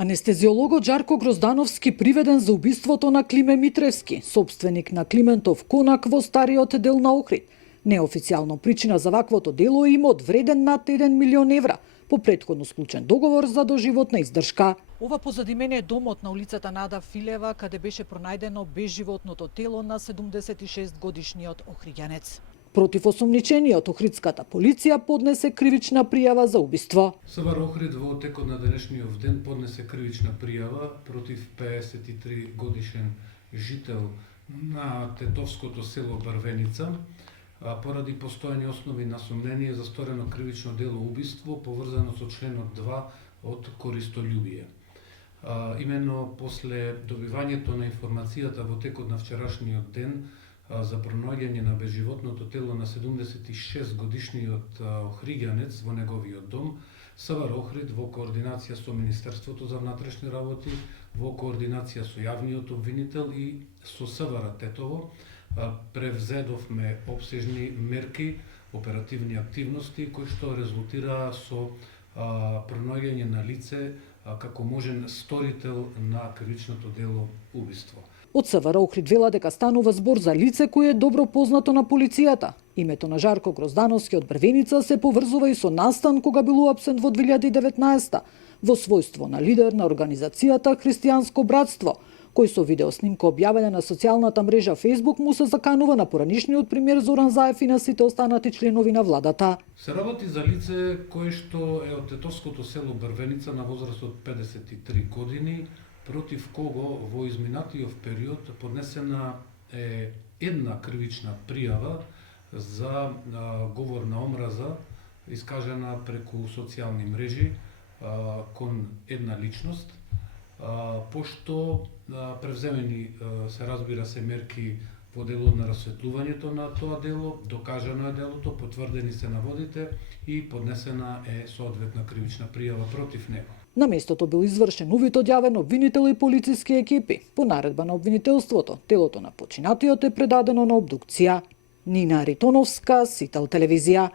Анестезиологот Жарко Гроздановски приведен за убиството на Климе Митревски, собственик на Климентов конак во стариот дел на Охрид. Неофицијално причина за ваквото дело е имот вреден над 1 милион евра по претходно склучен договор за доживотна издршка. Ова позади мене е домот на улицата Нада Филева, каде беше пронајдено безживотното тело на 76 годишниот охриѓанец. Против осомничениот охридската полиција поднесе кривична пријава за убиство. СВР Охрид во текот на денешниот ден поднесе кривична пријава против 53 годишен жител на тетовското село Брвеница, поради постојани основи на сомнение за сторено кривично дело убиство поврзано со членот 2 од користолюбие. Именно после добивањето на информацијата во текот на вчерашниот ден за пронаоѓање на безживотното тело на 76 годишниот охриѓанец во неговиот дом, СВР Охрид во координација со Министерството за внатрешни работи, во координација со јавниот обвинител и со СВР Тетово, превзедовме опсежни мерки, оперативни активности кои што резултираа со пронаоѓање на лице како можен сторител на кривичното дело убиство. Од СВР Охрид вела дека станува збор за лице кое е добро познато на полицијата. Името на Жарко Гроздановски од Брвеница се поврзува и со настан кога бил уапсен во 2019 во својство на лидер на организацијата Христијанско братство, кој со видеоснимка објавена на социјалната мрежа Facebook му се заканува на поранишниот премиер Зоран Заев и на сите останати членови на владата. Се работи за лице кое што е од тетовското село Брвеница на возраст од 53 години, против кого во изминатиот период поднесена е една кривична пријава за говор на омраза, искажена преку социјални мрежи кон една личност, пошто превземени се разбира се мерки во делот на расветлувањето на тоа дело, докажано е делото, потврдени се наводите и поднесена е соодветна кривична пријава против него. На местото бил извршен увид од јавен обвинител и полициски екипи. По наредба на обвинителството, телото на починатиот е предадено на обдукција. Нина Ритоновска, Сител телевизија.